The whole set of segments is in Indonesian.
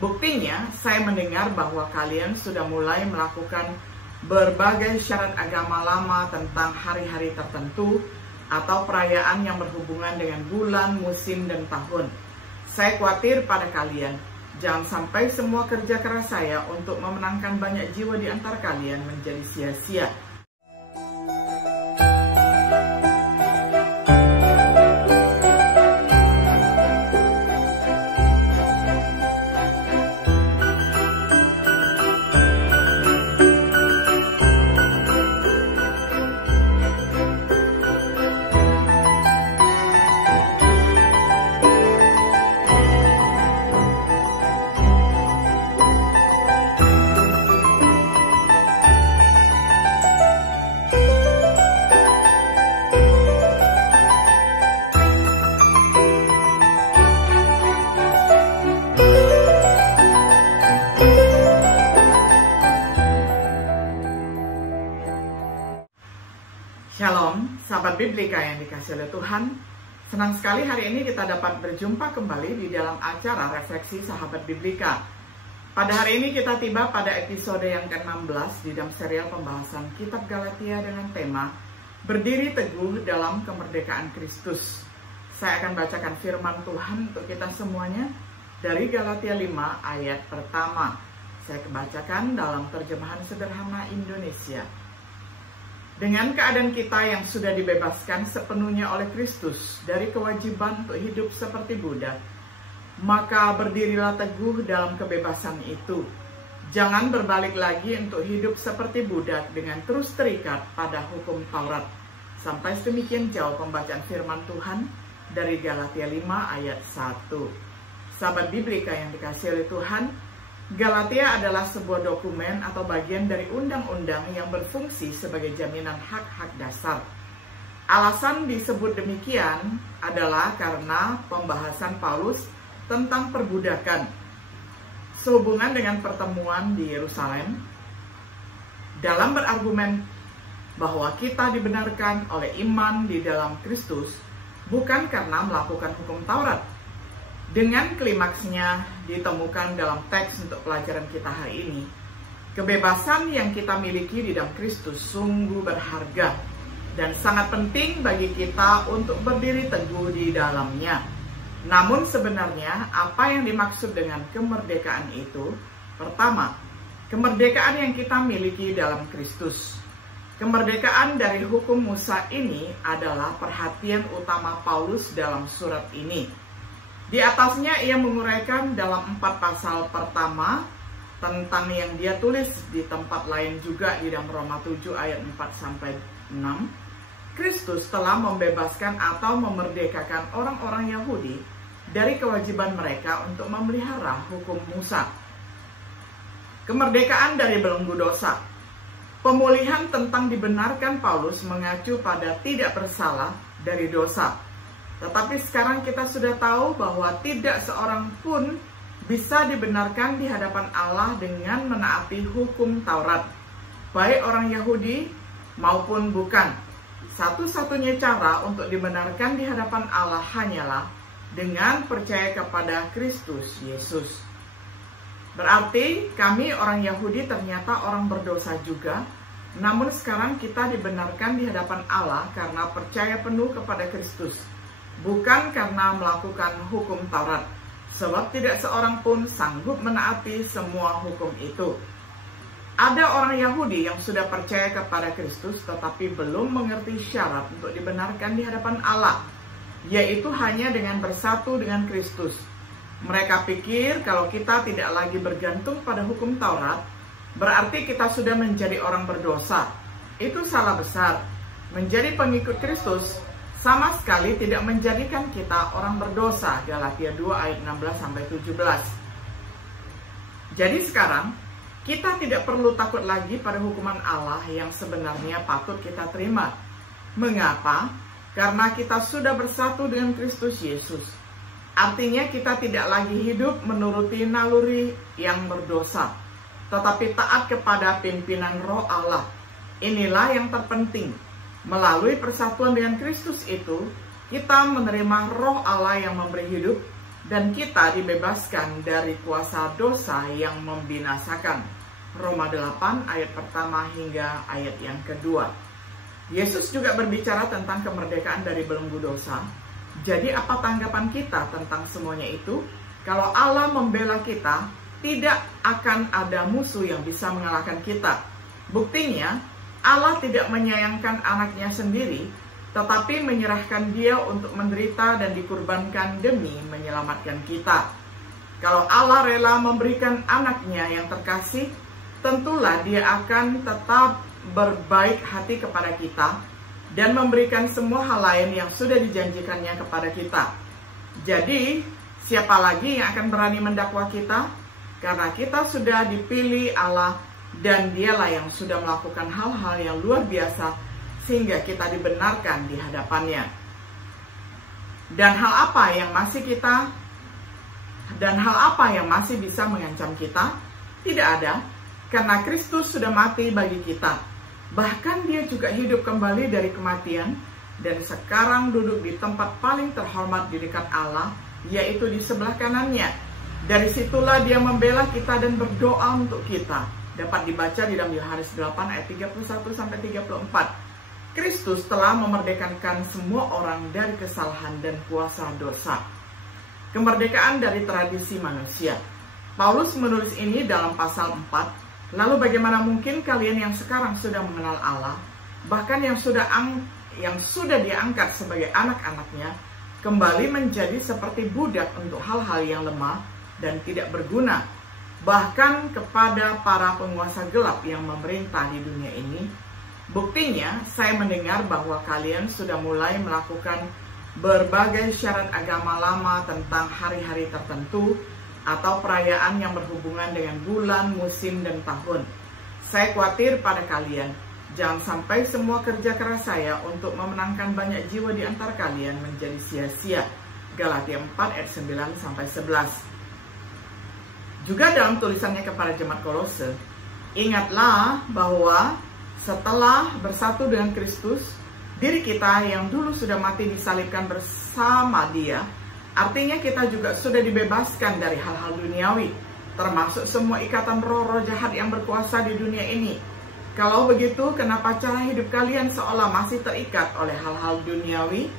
Buktinya, saya mendengar bahwa kalian sudah mulai melakukan berbagai syarat agama lama tentang hari-hari tertentu atau perayaan yang berhubungan dengan bulan, musim, dan tahun. Saya khawatir pada kalian, jangan sampai semua kerja keras saya untuk memenangkan banyak jiwa di antara kalian menjadi sia-sia. Shalom, sahabat Biblika yang dikasihi oleh Tuhan. Senang sekali hari ini kita dapat berjumpa kembali di dalam acara Refleksi Sahabat Biblika. Pada hari ini kita tiba pada episode yang ke-16 di dalam serial pembahasan Kitab Galatia dengan tema Berdiri Teguh dalam Kemerdekaan Kristus. Saya akan bacakan firman Tuhan untuk kita semuanya dari Galatia 5 ayat pertama. Saya bacakan dalam terjemahan sederhana Indonesia. Dengan keadaan kita yang sudah dibebaskan sepenuhnya oleh Kristus dari kewajiban untuk hidup seperti budak, maka berdirilah teguh dalam kebebasan itu. Jangan berbalik lagi untuk hidup seperti budak dengan terus terikat pada hukum Taurat. Sampai sedemikian jauh pembacaan firman Tuhan dari Galatia 5 ayat 1. Sahabat Biblika yang dikasihi oleh Tuhan, Galatia adalah sebuah dokumen atau bagian dari undang-undang yang berfungsi sebagai jaminan hak-hak dasar. Alasan disebut demikian adalah karena pembahasan Paulus tentang perbudakan sehubungan dengan pertemuan di Yerusalem dalam berargumen bahwa kita dibenarkan oleh iman di dalam Kristus bukan karena melakukan hukum Taurat. Dengan klimaksnya ditemukan dalam teks untuk pelajaran kita hari ini, kebebasan yang kita miliki di dalam Kristus sungguh berharga dan sangat penting bagi kita untuk berdiri teguh di dalamnya. Namun sebenarnya apa yang dimaksud dengan kemerdekaan itu? Pertama, kemerdekaan yang kita miliki dalam Kristus. Kemerdekaan dari hukum Musa ini adalah perhatian utama Paulus dalam surat ini. Di atasnya ia menguraikan dalam 4 pasal pertama tentang yang dia tulis di tempat lain juga di dalam Roma 7 ayat 4-6. Kristus telah membebaskan atau memerdekakan orang-orang Yahudi dari kewajiban mereka untuk memelihara hukum Musa. Kemerdekaan dari belenggu dosa. Pemulihan tentang dibenarkan Paulus mengacu pada tidak bersalah dari dosa. Tetapi sekarang kita sudah tahu bahwa tidak seorang pun bisa dibenarkan di hadapan Allah dengan menaati hukum Taurat, baik orang Yahudi maupun bukan. Satu-satunya cara untuk dibenarkan di hadapan Allah hanyalah dengan percaya kepada Kristus Yesus. Berarti kami orang Yahudi ternyata orang berdosa juga, namun sekarang kita dibenarkan di hadapan Allah karena percaya penuh kepada Kristus, bukan karena melakukan hukum Taurat, sebab tidak seorang pun sanggup menaati semua hukum itu. Ada orang Yahudi yang sudah percaya kepada Kristus tetapi belum mengerti syarat untuk dibenarkan di hadapan Allah, yaitu hanya dengan bersatu dengan Kristus. Mereka pikir kalau kita tidak lagi bergantung pada hukum Taurat, berarti kita sudah menjadi orang berdosa. Itu salah besar. Menjadi pengikut Kristus sama sekali tidak menjadikan kita orang berdosa. Galatia 2 ayat 16-17. Jadi sekarang kita tidak perlu takut lagi pada hukuman Allah yang sebenarnya patut kita terima. Mengapa? Karena kita sudah bersatu dengan Kristus Yesus. Artinya kita tidak lagi hidup menuruti naluri yang berdosa, tetapi taat kepada pimpinan Roh Allah. Inilah yang terpenting. Melalui persatuan dengan Kristus itu, kita menerima Roh Allah yang memberi hidup dan kita dibebaskan dari kuasa dosa yang membinasakan. Roma 8 ayat pertama hingga ayat yang kedua. Yesus juga berbicara tentang kemerdekaan dari belenggu dosa. Jadi apa tanggapan kita tentang semuanya itu? Kalau Allah membela kita, tidak akan ada musuh yang bisa mengalahkan kita. Buktinya, Allah tidak menyayangkan anaknya sendiri, tetapi menyerahkan dia untuk menderita dan dikurbankan demi menyelamatkan kita. Kalau Allah rela memberikan anaknya yang terkasih, tentulah dia akan tetap berbaik hati kepada kita dan memberikan semua hal lain yang sudah dijanjikannya kepada kita. Jadi, siapa lagi yang akan berani mendakwa kita? Karena kita sudah dipilih Allah dan dialah yang sudah melakukan hal-hal yang luar biasa sehingga kita dibenarkan di hadapannya. Dan hal apa yang masih bisa mengancam kita? Tidak ada, karena Kristus sudah mati bagi kita. Bahkan dia juga hidup kembali dari kematian dan sekarang duduk di tempat paling terhormat di dekat Allah, yaitu di sebelah kanannya. Dari situlah dia membela kita dan berdoa untuk kita. Dapat dibaca di dalam Yohanes 8 ayat 31-34. Kristus telah memerdekakan semua orang dari kesalahan dan kuasa dosa. Kemerdekaan dari tradisi manusia. Paulus menulis ini dalam pasal 4. Lalu bagaimana mungkin kalian yang sekarang sudah mengenal Allah, bahkan yang sudah diangkat sebagai anak-anaknya, kembali menjadi seperti budak untuk hal-hal yang lemah dan tidak berguna, bahkan kepada para penguasa gelap yang memerintah di dunia ini? Buktinya, saya mendengar bahwa kalian sudah mulai melakukan berbagai syarat agama lama tentang hari-hari tertentu atau perayaan yang berhubungan dengan bulan, musim, dan tahun. Saya khawatir pada kalian, jangan sampai semua kerja keras saya untuk memenangkan banyak jiwa di antara kalian menjadi sia-sia. Galatia 4 ayat 9-11. Juga dalam tulisannya kepada jemaat Kolose, ingatlah bahwa setelah bersatu dengan Kristus, diri kita yang dulu sudah mati disalibkan bersama dia. Artinya kita juga sudah dibebaskan dari hal-hal duniawi, termasuk semua ikatan roh-roh jahat yang berkuasa di dunia ini. Kalau begitu, kenapa cara hidup kalian seolah masih terikat oleh hal-hal duniawi?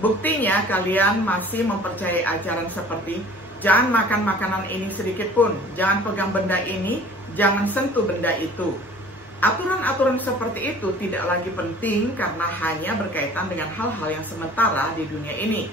Buktinya kalian masih mempercayai ajaran seperti jangan makan makanan ini sedikit pun, jangan pegang benda ini, jangan sentuh benda itu. Aturan-aturan seperti itu tidak lagi penting karena hanya berkaitan dengan hal-hal yang sementara di dunia ini.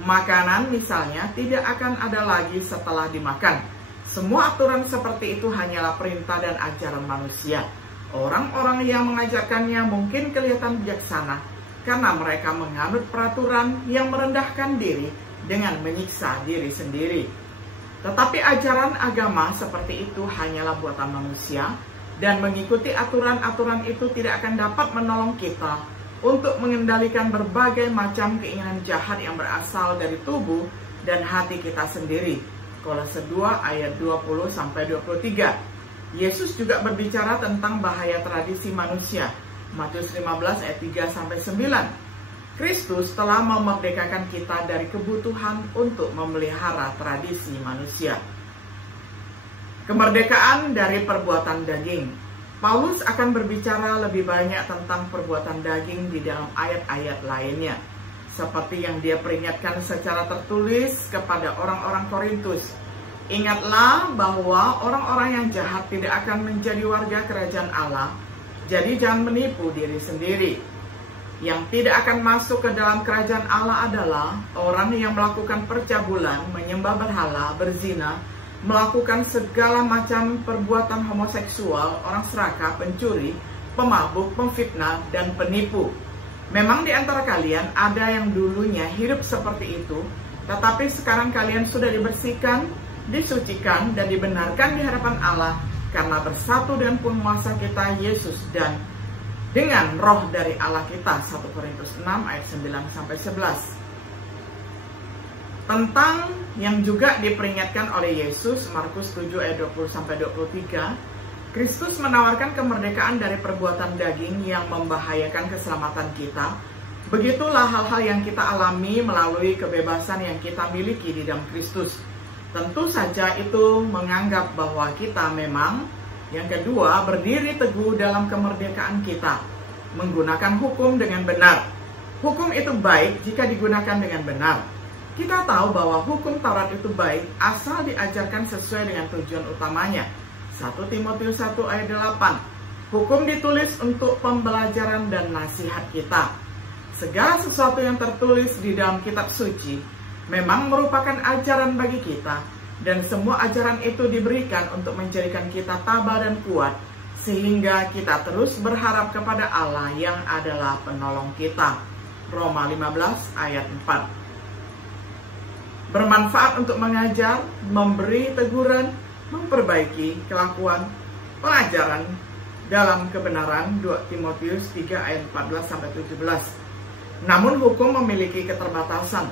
Makanan misalnya tidak akan ada lagi setelah dimakan. Semua aturan seperti itu hanyalah perintah dan ajaran manusia. Orang-orang yang mengajarkannya mungkin kelihatan bijaksana karena mereka menganut peraturan yang merendahkan diri dengan menyiksa diri sendiri. Tetapi ajaran agama seperti itu hanyalah buatan manusia, dan mengikuti aturan-aturan itu tidak akan dapat menolong kita untuk mengendalikan berbagai macam keinginan jahat yang berasal dari tubuh dan hati kita sendiri. Kolose 2 ayat 20-23. Yesus juga berbicara tentang bahaya tradisi manusia. Matius 15 ayat 3-9. Kristus telah memerdekakan kita dari kebutuhan untuk memelihara tradisi manusia. Kemerdekaan dari perbuatan daging. Paulus akan berbicara lebih banyak tentang perbuatan daging di dalam ayat-ayat lainnya, seperti yang dia peringatkan secara tertulis kepada orang-orang Korintus. Ingatlah bahwa orang-orang yang jahat tidak akan menjadi warga kerajaan Allah, jadi jangan menipu diri sendiri. Yang tidak akan masuk ke dalam kerajaan Allah adalah orang yang melakukan percabulan, menyembah berhala, berzina, melakukan segala macam perbuatan homoseksual, orang serakah, pencuri, pemabuk, pemfitnah, dan penipu. Memang di antara kalian ada yang dulunya hidup seperti itu, tetapi sekarang kalian sudah dibersihkan, disucikan, dan dibenarkan di hadapan Allah karena bersatu dengan penguasa kita Yesus dan dengan roh dari Allah kita. 1 Korintus 6 ayat 9-11. Tentang yang juga diperingatkan oleh Yesus, Markus 7 ayat 20-23, Kristus menawarkan kemerdekaan dari perbuatan daging yang membahayakan keselamatan kita Begitulah hal-hal yang kita alami melalui kebebasan yang kita miliki di dalam Kristus. Tentu saja itu menganggap bahwa kita memang, yang kedua, berdiri teguh dalam kemerdekaan kita, menggunakan hukum dengan benar. Hukum itu baik jika digunakan dengan benar. Kita tahu bahwa hukum Taurat itu baik asal diajarkan sesuai dengan tujuan utamanya. 1 Timotius 1 ayat 8. Hukum ditulis untuk pembelajaran dan nasihat kita. Segala sesuatu yang tertulis di dalam kitab suci memang merupakan ajaran bagi kita, dan semua ajaran itu diberikan untuk menjadikan kita tabah dan kuat, sehingga kita terus berharap kepada Allah yang adalah penolong kita. Roma 15 ayat 4. Bermanfaat untuk mengajar, memberi teguran, memperbaiki kelakuan, pengajaran dalam kebenaran. 2 Timotius 3 ayat 14-17. Namun hukum memiliki keterbatasan.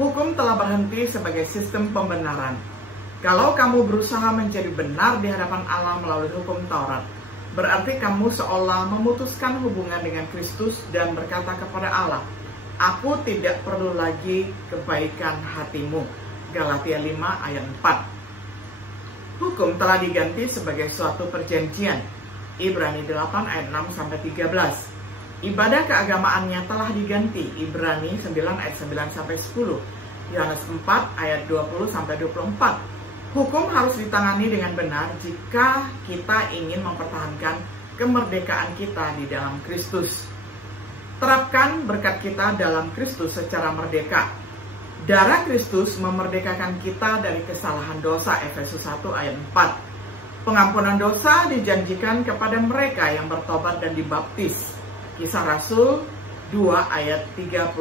Hukum telah berhenti sebagai sistem pembenaran. Kalau kamu berusaha menjadi benar di hadapan Allah melalui hukum Taurat, berarti kamu seolah memutuskan hubungan dengan Kristus dan berkata kepada Allah, "Aku tidak perlu lagi kebaikan hatimu." Galatia 5 ayat 4. Hukum telah diganti sebagai suatu perjanjian. Ibrani 8 ayat 6-13. Ibadah keagamaannya telah diganti. Ibrani 9 ayat 9-10. Yohanes 4 ayat 20-24. Hukum harus ditangani dengan benar jika kita ingin mempertahankan kemerdekaan kita di dalam Kristus. Terapkan berkat kita dalam Kristus secara merdeka. Darah Kristus memerdekakan kita dari kesalahan dosa. Efesus 1 ayat 4. Pengampunan dosa dijanjikan kepada mereka yang bertobat dan dibaptis. Kisah Rasul 2 ayat 38.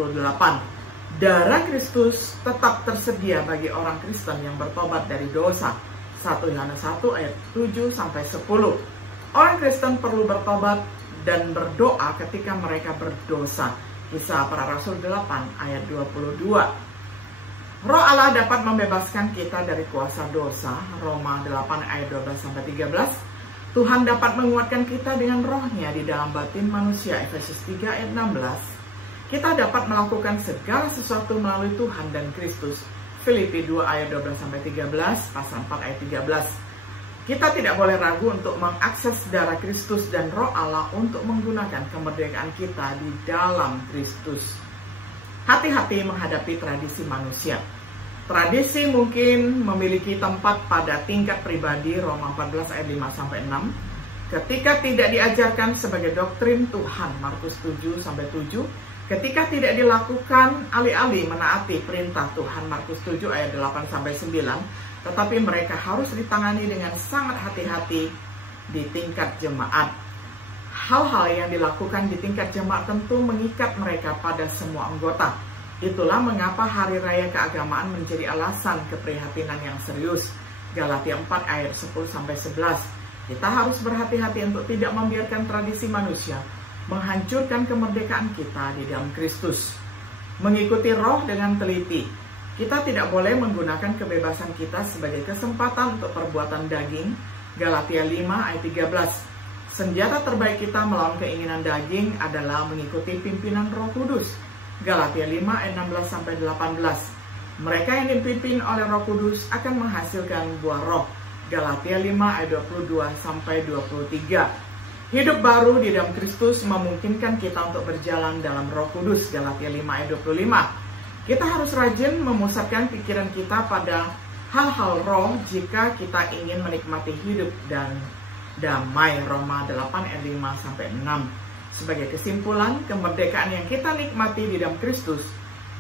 Darah Kristus tetap tersedia bagi orang Kristen yang bertobat dari dosa. 1 Yohanes 1 ayat 7-10. Orang Kristen perlu bertobat dan berdoa ketika mereka berdosa. Kisah Para Rasul 8 ayat 22. Roh Allah dapat membebaskan kita dari kuasa dosa. Roma 8 ayat 12-13. Tuhan dapat menguatkan kita dengan rohnya di dalam batin manusia. Efesus 3 ayat 16. Kita dapat melakukan segala sesuatu melalui Tuhan dan Kristus. Filipi 2 ayat 12-13, pasal 4 ayat 13. Kita tidak boleh ragu untuk mengakses darah Kristus dan roh Allah untuk menggunakan kemerdekaan kita di dalam Kristus. Hati-hati menghadapi tradisi manusia. Tradisi mungkin memiliki tempat pada tingkat pribadi. Roma 14 ayat 5-6. Ketika tidak diajarkan sebagai doktrin Tuhan. Markus 7-7. Ketika tidak dilakukan alih-alih menaati perintah Tuhan. Markus 7 ayat 8-9. Tetapi mereka harus ditangani dengan sangat hati-hati di tingkat jemaat. Hal-hal yang dilakukan di tingkat jemaat tentu mengikat mereka pada semua anggota. Itulah mengapa hari raya keagamaan menjadi alasan keprihatinan yang serius. Galatia 4 ayat 10-11. Kita harus berhati-hati untuk tidak membiarkan tradisi manusia menghancurkan kemerdekaan kita di dalam Kristus. Mengikuti roh dengan teliti. Kita tidak boleh menggunakan kebebasan kita sebagai kesempatan untuk perbuatan daging. Galatia 5 ayat 13. Senjata terbaik kita melawan keinginan daging adalah mengikuti pimpinan Roh Kudus. Galatia 5 ayat 16-18. Mereka yang dipimpin oleh Roh Kudus akan menghasilkan buah roh. Galatia 5 ayat 22-23. Hidup baru di dalam Kristus memungkinkan kita untuk berjalan dalam Roh Kudus. Galatia 5 ayat 25. Kita harus rajin memusatkan pikiran kita pada hal-hal roh jika kita ingin menikmati hidup dan damai. Roma 8 ayat 5-6. Sebagai kesimpulan, kemerdekaan yang kita nikmati di dalam Kristus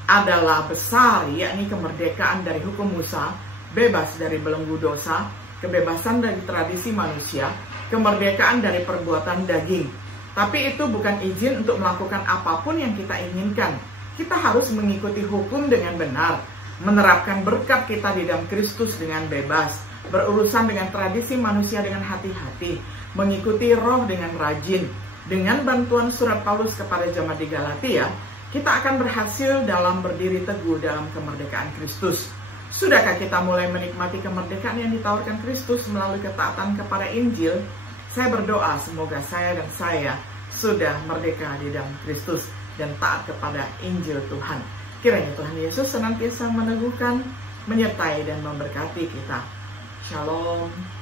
adalah besar, yakni kemerdekaan dari hukum Musa, bebas dari belenggu dosa, kebebasan dari tradisi manusia, kemerdekaan dari perbuatan daging. Tapi itu bukan izin untuk melakukan apapun yang kita inginkan. Kita harus mengikuti hukum dengan benar, menerapkan berkat kita di dalam Kristus dengan bebas, berurusan dengan tradisi manusia dengan hati-hati, mengikuti roh dengan rajin. Dengan bantuan surat Paulus kepada jemaat di Galatia, kita akan berhasil dalam berdiri teguh dalam kemerdekaan Kristus. Sudahkah kita mulai menikmati kemerdekaan yang ditawarkan Kristus melalui ketaatan kepada Injil? Saya berdoa semoga saya dan saya sudah merdeka di dalam Kristus. dan taat kepada Injil Tuhan. Kiranya Tuhan Yesus senantiasa meneguhkan, menyertai, dan memberkati kita. Shalom.